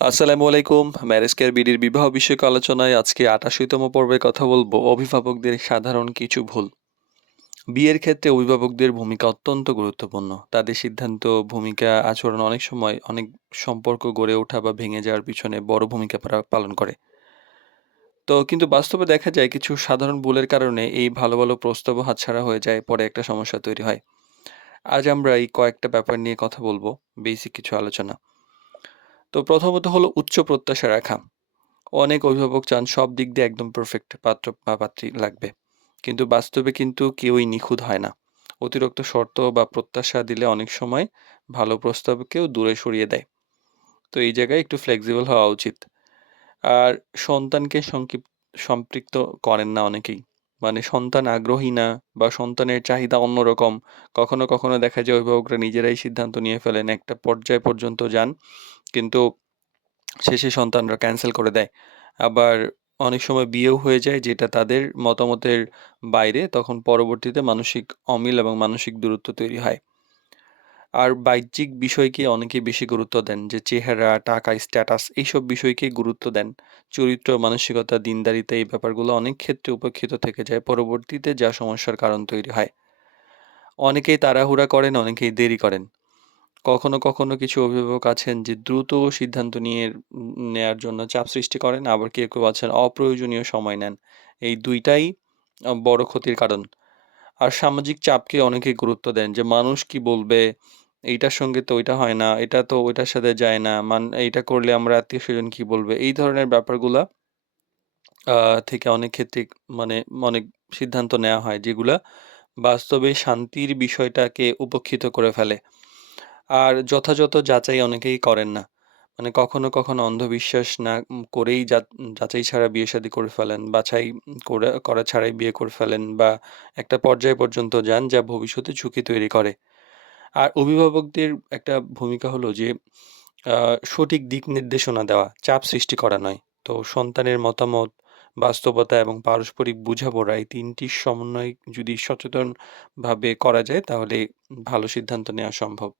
আসসালামু আলাইকুম। Marriage care বিডির বিবাহ বিষয়ক আলোচনায় আজকে ৮৮তম পর্বে কথা বলব অভিভাবকদের সাধারণ কিছু ভুল। বিয়ের ক্ষেত্রে অভিভাবকদের ভূমিকা অত্যন্ত গুরুত্বপূর্ণ। তাদের সিদ্ধান্ত, ভূমিকা, আচরণ অনেক সময় অনেক সম্পর্ক গড়ে ওঠা বা ভেঙে যাওয়ার পিছনে বড় ভূমিকা পালন করে। তো কিন্তু বাস্তবে দেখা যায় কিছু সাধারণ ভুলের কারণে এই ভালো, ভালো প্রস্তাবও হাতছাড়া হয়ে যায়, পরে একটা সমস্যা তৈরি হয়। আজ আমরা এই কয়েকটা ব্যাপার নিয়ে কথা বলব, বেসিক কিছু আলোচনা। তো প্রথমত হলো উচ্চ প্রত্যাশা রাখা। অনেক অভিভাবক চান সব দিক দিয়ে একদম পারফেক্ট পাত্র বা পাত্রী লাগবে, কিন্তু বাস্তবে কিন্তু কেউই নিখুঁত হয় না। অতিরিক্ত শর্ত বা প্রত্যাশা দিলে অনেক সময় ভালো প্রস্তাবকেও দূরে সরিয়ে দেয়। তো এই জায়গায় একটু ফ্লেক্সিবল হওয়া উচিত। আর সন্তানকে সম্পৃক্ত করেন না অনেকেই, মানে সন্তান আগ্রহী না বা সন্তানের চাহিদা অন্যরকম। কখনো কখনো দেখা যায় অভিভাবকরা নিজেরাই সিদ্ধান্ত নিয়ে ফেলেন, একটা পর্যায় পর্যন্ত যান, কিন্তু শেষে সন্তানরা ক্যানসেল করে দেয়। আবার অনেক সময় বিয়েও হয়ে যায় যেটা তাদের মতামতের বাইরে, তখন পরবর্তীতে মানসিক অমিল এবং মানসিক দূরত্ব তৈরি হয়। আর বাহ্যিক বিষয়কে অনেকে বেশি গুরুত্ব দেন, যে চেহারা, টাকা, স্ট্যাটাস এইসব বিষয়কে গুরুত্ব দেন। চরিত্র, মানসিকতা, দিনদারিতা এই ব্যাপারগুলো অনেক ক্ষেত্রে উপেক্ষিত থেকে যায়, পরবর্তীতে যা সমস্যার কারণ তৈরি হয়। অনেকেই তাড়াহুড়া করেন, অনেকেই দেরি করেন। কখনো, কখনো কিছু অভিভাবক আছেন যে দ্রুত সিদ্ধান্ত নেয়ার জন্য চাপ সৃষ্টি করেন। আবার কেউ, কেউ আছেন অপ্রয়োজনীয় সময় নেন। এই ২ টাই বড় ক্ষতির কারণ। আর সামাজিক চাপকে অনেকেই গুরুত্ব দেন, যে মানুষ কি বলবে? এইটার সঙ্গে তো ওইটা হয় না। এটা তো ওইটার সাথে যায় না। এইটা করলে আমরা আত্মীয়স্বজন কি বলবে? এই ধরনের ব্যাপারগুলা আ থেকে অনেক ক্ষেত্রে মানে অনেক সিদ্ধান্ত নেয়া হয় যেগুলা বাস্তবে শান্তির বিষয়টাকে উপেক্ষিত করে ফেলে। আর যথাযথ যাচাই অনেকেই করেন না। মানে কখনো, কখনো অন্ধবিশ্বাস না করেই যাচাই ছাড়া বিয়ে-শাদী করে ফেলেন। বাছাই করা ছাড়াই বিয়ে করে ফেলেন, বা একটা পর্যায় পর্যন্ত যান যা ভবিষ্যতে ঝুঁকি তৈরি করে। আর অভিভাবকদের একটা ভূমিকা হলো যে আ সঠিক দিক নির্দেশনা দেওয়া, চাপ সৃষ্টি করা নয়। তো সন্তানের মতামত, বাস্তবতা এবং পারস্পরিক বোঝাপড়া এই ৩ টির সমন্বয় যদি সচেতনভাবে করা যায় তাহলে ভালো সিদ্ধান্ত নেওয়া সম্ভব।